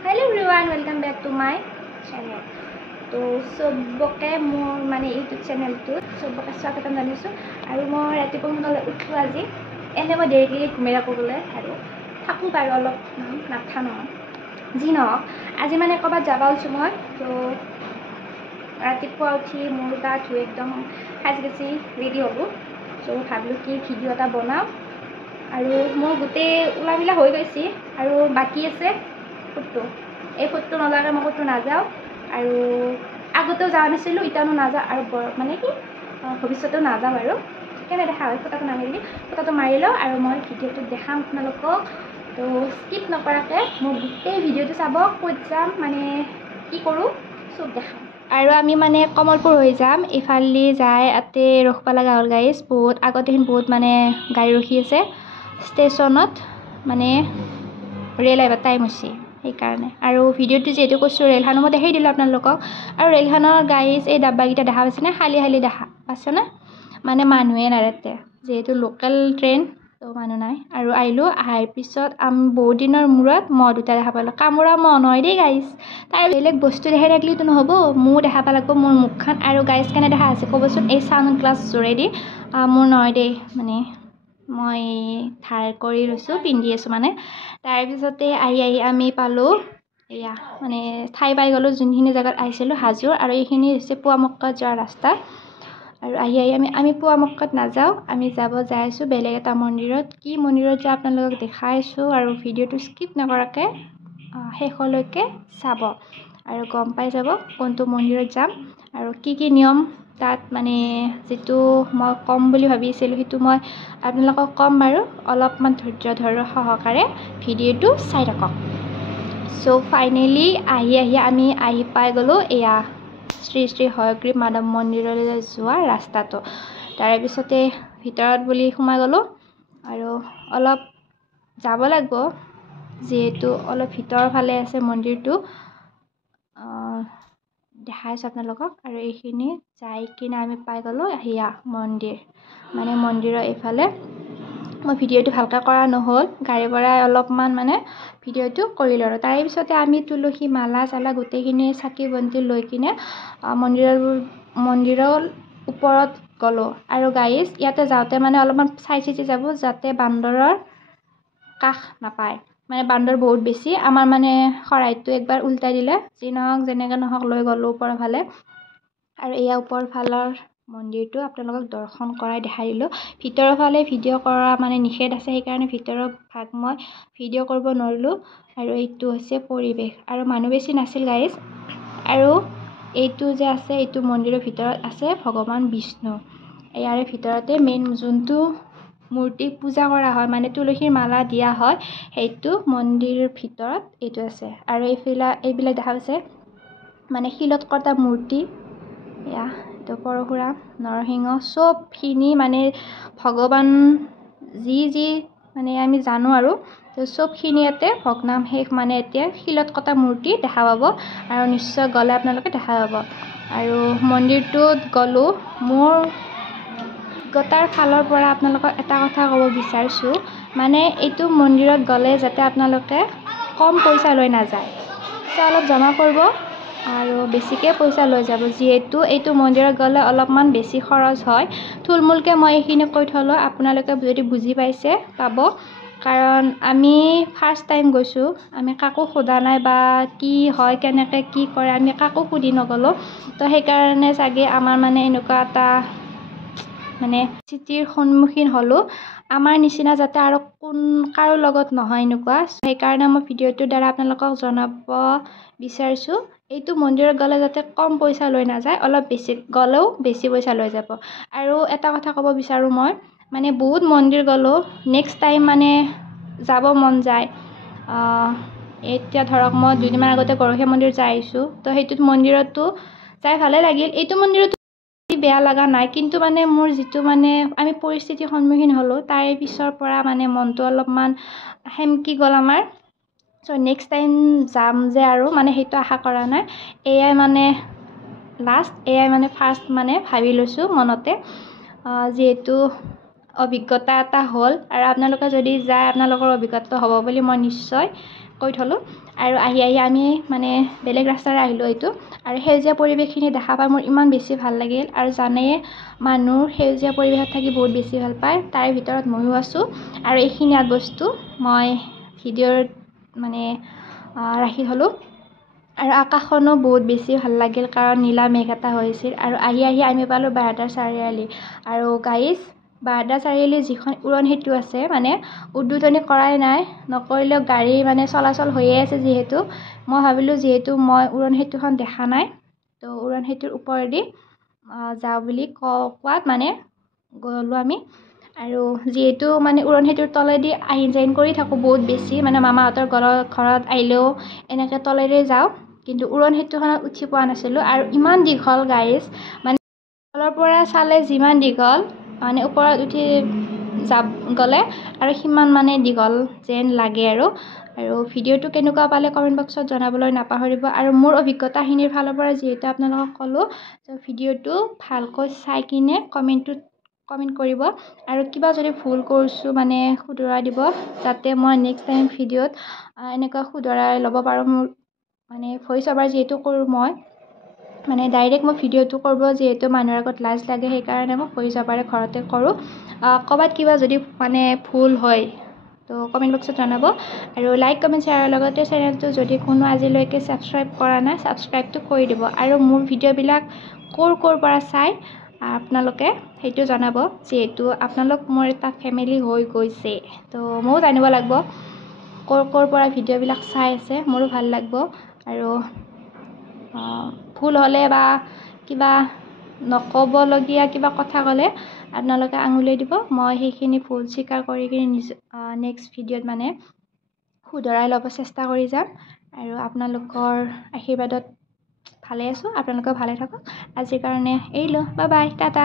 Hello everyone, welcome back to my channel. তো সবকে মোৰ মানে ইউটিউব চেনেলটো সবকে স্বাগতম জনাইছোঁ আৰু মই ৰাতিপুৱা সোনকালে উঠো আজি এনে মই দেৰিকৈ ঘুমাই থাকোঁ বোলে আৰু থাকোঁ বাৰু অলপ নাথা নহয় যি নহওক আজি মানে ক'ৰবাত যাব ওলাইছোঁ মই তো ৰাতিপুৱা উঠি মোৰ গা ধুই একদম সাজি কাচি ৰেডি হ'লোঁ তো ভাবিলোঁ কি ভিডিঅ' এটা বনাওঁ আৰু মোৰ গোটেই ওলাবিলাক হৈ গৈছে আৰু বাকী আছে ফুটটো এই ফুটটো নলগাকৈ মই ক'তো নাযাওঁ আৰু আগতেও যোৱা নাছিলোঁ এতিয়াও নাযাওঁ আৰু মানে কি ভৱিষ্যতেও নাযাওঁ আৰু কেনে দেখা হয় ফুটাটো নামাৰিলে ফুটাটো মাৰি লওঁ আৰু মই ভিডিঅ'টো দেখাম আপোনালোকক তো স্কিপ নকৰাকৈ মোৰ গোটেই ভিডিঅ'টো চাব ক'ত যাম মানে কি কৰোঁ চব দেখাম আৰু আমি মানে কমলপুৰ হৈ যাম ইফালে যাই ইয়াতে ৰখিব লগা হ'ল গাইজ বহুত আগতে বহুত মানে গাড়ী ৰখি আছে ষ্টেচনত মানে ৰেল আহিব টাইম হৈছে সেইকাৰণে আৰু ভিডিঅ'টো যিহেতু কৈছোঁ ৰেলখনো মই দেখাই দিলোঁ আপোনালোকক আৰু ৰেলখনৰ গাইজ এই ডাব্বাকেইটা দেখা পাইছেনে খালী খালী দেখা পাইছেনে মানে মানুহে নাই তাতে যিহেতু লোকেল ট্ৰেইন তো মানুহ নাই আৰু আহিলোঁ অহাৰ পিছত আমি বহুত দিনৰ মূৰত মহ দুটা দেখা পালোঁ কামোৰা মহ নহয় দেই গাইজ তাৰ বেলেগ বস্তু দেখাই থাকিলেতো নহ'ব ময়ো দেখা পাব লাগিব মোৰ মুখখন আৰু গাইজ কেনে দেখা আছে ক'বচোন এই ছানগ্লাছ জোৰেদি মোৰ নহয় দেই মানে মই ধাৰ কৰি লৈছোঁ পিন্ধি আছোঁ মানে তাৰপিছতে আহি আমি পালোঁ এয়া মানে ঠাই পাই গ'লোঁ যোনখিনি জেগাত আহিছিলোঁ হাজোৰ আৰু এইখিনি হৈছে পুৱামক্কা যোৱা ৰাস্তা আৰু আহি আমি পুৱামক্কাত নাযাওঁ আমি যাই আছোঁ বেলেগ এটা মন্দিৰত কি মন্দিৰত যাওঁ আপোনালোকক দেখাইছোঁ আৰু ভিডিঅ'টো স্কিপ নকৰাকৈ শেষলৈকে চাব আৰু গম পাই যাব কোনটো মন্দিৰত যাম আৰু কি নিয়ম তাত মানে যিটো মই ক'ম বুলি ভাবিছিলোঁ সেইটো মই আপোনালোকক ক'ম বাৰু অলপমান ধৈৰ্য সহকাৰে ভিডিঅ'টো চাই থাকক চ' ফাইনেলি আমি আহি পাই গ'লোঁ এয়া শ্ৰী শ্ৰী হয়গ্ৰীৱ মাধৱ মন্দিৰলৈ যোৱা ৰাস্তাটো তাৰে পিছতে ভিতৰত বুলি সোমাই গ'লোঁ আৰু অলপ যাব লাগিব যিহেতু অলপ ভিতৰৰ ফালে আছে মন্দিৰটো দেখাইছোঁ আপোনালোকক আৰু এইখিনি যাই কিনে আমি পাই গ'লোঁ সেয়া মন্দিৰ মানে মন্দিৰৰ এইফালে মই ভিডিঅ'টো ভালকৈ কৰা নহ'ল গাড়ীৰ পৰাই অলপমান মানে ভিডিঅ'টো কৰিলোঁ আৰু তাৰে পিছতে আমি তুলসী মালা চালা গোটেইখিনি চাকি বন্তি লৈ কিনে মন্দিৰৰ ওপৰত গ'লোঁ আৰু গাইজ ইয়াতে যাওঁতে মানে অলপমান চাই চিতি যাব যাতে বান্দৰৰ কাষ নাপায় মানে বান্দৰ বহুত বেছি আমাৰ মানে শৰাইটো একবাৰ উল্টাই দিলে যি নহওক যেনেকৈ নহওক লৈ গ'লোঁ ওপৰৰ ফালে আৰু এয়া ওপৰ ফালৰ মন্দিৰটো আপোনালোকক দৰ্শন কৰাই দেখাই দিলোঁ ভিতৰৰ ফালে ভিডিঅ' কৰা মানে নিষেধ আছে সেইকাৰণে ভিতৰৰ ভাগ মই ভিডিঅ' কৰিব নোৱাৰিলোঁ আৰু এইটো হৈছে পৰিৱেশ আৰু মানুহ বেছি নাছিল গাইজ আৰু এইটো যে আছে এইটো মন্দিৰৰ ভিতৰত আছে ভগৱান বিষ্ণু ইয়াৰে ভিতৰতে মেইন যোনটো মূৰ্তিক পূজা কৰা হয় মানে তুলসীৰ মালা দিয়া হয় সেইটো মন্দিৰৰ ভিতৰত এইটো আছে আৰু এইবিলাক দেখা পাইছে মানে শিলত কটা মূৰ্তি এয়া এইটো পৰশুৰাম নৰসিংহ চবখিনি মানে ভগৱান যি মানে আমি জানো আৰু তো চবখিনি ইয়াতে ভগ্নাম শেষ মানে এতিয়া শিলত কটা মূৰ্তি দেখা পাব আৰু নিশ্চয় গ'লে আপোনালোকে দেখা পাব আৰু মন্দিৰটোত গ'লোঁ মোৰ অভিজ্ঞতাৰ ফালৰ পৰা আপোনালোকক এটা কথা ক'ব বিচাৰিছোঁ মানে এইটো মন্দিৰত গ'লে যাতে আপোনালোকে কম পইচা লৈ নাযায় পইচা অলপ জমা কৰিব আৰু বেছিকৈ পইচা লৈ যাব যিহেতু এইটো মন্দিৰত গ'লে অলপমান বেছি খৰচ হয় থুলমূলকৈ মই এইখিনি কৈ থ'লোঁ আপোনালোকে যদি বুজি পাইছে পাব কাৰণ আমি ফাৰ্ষ্ট টাইম গৈছোঁ আমি কাকো সোধা নাই বা কি হয় কেনেকৈ কি কৰে আমি কাকো সুধি নগ'লোঁ তো সেইকাৰণে চাগে আমাৰ মানে এনেকুৱা এটা মানে চিটিৰ সন্মুখীন হ'লোঁ আমাৰ নিচিনা যাতে আৰু কাৰো লগত নহয় এনেকুৱা সেইকাৰণে মই ভিডিঅ'টোৰ দ্বাৰা আপোনালোকক জনাব বিচাৰিছোঁ এইটো মন্দিৰত গ'লে যাতে কম পইচা লৈ নাযায় অলপ বেছি গ'লেও বেছি পইচা লৈ যাব আৰু এটা কথা ক'ব বিচাৰোঁ মই মানে বহুত মন্দিৰ গ'লোঁ নেক্সট টাইম মানে যাব মন যায় এতিয়া ধৰক মই দুদিনমান আগতে গৰখীয়া মন্দিৰ যাই আহিছোঁ তো সেইটোত মন্দিৰতো যাই ভালে লাগিল এইটো মন্দিৰতো বেয়া লগা নাই কিন্তু মানে মোৰ যিটো মানে আমি পৰিস্থিতিৰ সন্মুখীন হ'লোঁ তাৰে পিছৰ পৰা মানে মনটো অলপমান সেমকি গ'ল আমাৰ চ' নেক্সট টাইম যাম যে আৰু মানে সেইটো আশা কৰা নাই এয়াই মানে লাষ্ট এয়াই মানে ফাৰ্ষ্ট মানে ভাবি লৈছোঁ মনতে যিহেতু অভিজ্ঞতা এটা হ'ল আৰু আপোনালোকে যদি যায় আপোনালোকৰ অভিজ্ঞতা হ'ব বুলি মই নিশ্চয় কৈ থ'লোঁ আৰু আহি আমি মানে বেলেগ ৰাস্তাৰে আহিলোঁ এইটো আৰু সেউজীয়া পৰিৱেশখিনি দেখা পাই মোৰ ইমান বেছি ভাল লাগিল আৰু জানেই মানুহ সেউজীয়া পৰিৱেশত থাকি বহুত বেছি ভাল পায় তাৰে ভিতৰত ময়ো আছোঁ আৰু এইখিনি বস্তু মই ভিডিঅ'ত মানে ৰাখি থ'লোঁ আৰু আকাশখনো বহুত বেছি ভাল লাগিল কাৰণ নীলা মেঘ এটা হৈছিল আৰু আহি আমি পালোঁ বাহাদাৰ চাৰিআলি আৰু গাইজ বাহাদাৰ চাৰিআলি যিখন উৰণ সেতু আছে মানে উদ্বোধনী কৰাই নাই নকৰিলেও গাড়ী মানে চলাচল হৈয়ে আছে যিহেতু মই ভাবিলোঁ যিহেতু মই উৰণ সেতুখন দেখা নাই তো উৰণ সেতুৰ ওপৰেদি যাওঁ বুলি কোৱাত মানে গ'লোঁ আমি আৰু যিহেতু মানে উৰণ সেতুৰ তলেদি আহিন যাহিন কৰি থাকোঁ বহুত বেছি মানে মামাহঁতৰ ঘৰত আহিলেও এনেকৈ তলেৰে যাওঁ কিন্তু উৰণ সেতুখনত উঠি পোৱা নাছিলোঁ আৰু ইমান দীঘল গাইজ মানে তলৰ পৰা চালে যিমান দীঘল মানে ওপৰত উঠি গ'লে আৰু সিমান মানে দীঘল যেন লাগে আৰু ভিডিঅ'টো কেনেকুৱা পালে কমেণ্ট বক্সত জনাবলৈ নাপাহৰিব আৰু মোৰ অভিজ্ঞতাখিনিৰ ফালৰ পৰা যিহেতু আপোনালোকক ক'লোঁ তো ভিডিঅ'টো ভালকৈ চাই কিনে কমেণ্ট কৰিব আৰু কিবা যদি ভুল কৰিছোঁ মানে শুধৰাই দিব যাতে মই নেক্সট টাইম ভিডিঅ'ত এনেকুৱা শুধৰাই ল'ব পাৰোঁ মোৰ মানে ভইচ অভাৰ যিহেতু কৰোঁ মই মানে ডাইৰেক্ট মই ভিডিঅ'টো কৰিব যিহেতু মানুহৰ আগত লাজ লাগে সেইকাৰণে মই ভইচ অভাৰে ঘৰতে কৰোঁ ক'ৰবাত কিবা যদি মানে ভুল হয় তো কমেণ্ট বক্সত জনাব আৰু লাইক কমেণ্ট শ্বেয়াৰৰ লগতে চেনেলটো যদি কোনো আজিলৈকে ছাবস্ক্ৰাইব কৰা নাই ছাবস্ক্ৰাইবটো কৰি দিব আৰু মোৰ ভিডিঅ'বিলাক ক'ৰ পৰা চাই আপোনালোকে সেইটো জনাব যিহেতু আপোনালোক মোৰ এটা ফেমিলি হৈ গৈছে তো ময়ো জানিব লাগিব ক'ৰ পৰা ভিডিঅ'বিলাক চাই আছে মোৰো ভাল লাগিব আৰু ভুল হ'লে বা কিবা নক'বলগীয়া কিবা কথা ক'লে আপোনালোকে আঙুলিয়াই দিব মই সেইখিনি ভুল স্বীকাৰ কৰি কিনে নেক্সট ভিডিঅ'ত মানে শুধৰাই ল'ব চেষ্টা কৰি যাম আৰু আপোনালোকৰ আশীৰ্বাদত ভালে আছোঁ আপোনালোকেও ভালে থাকক আজিৰ কাৰণে এৰিলোঁ বাই বাই টাটা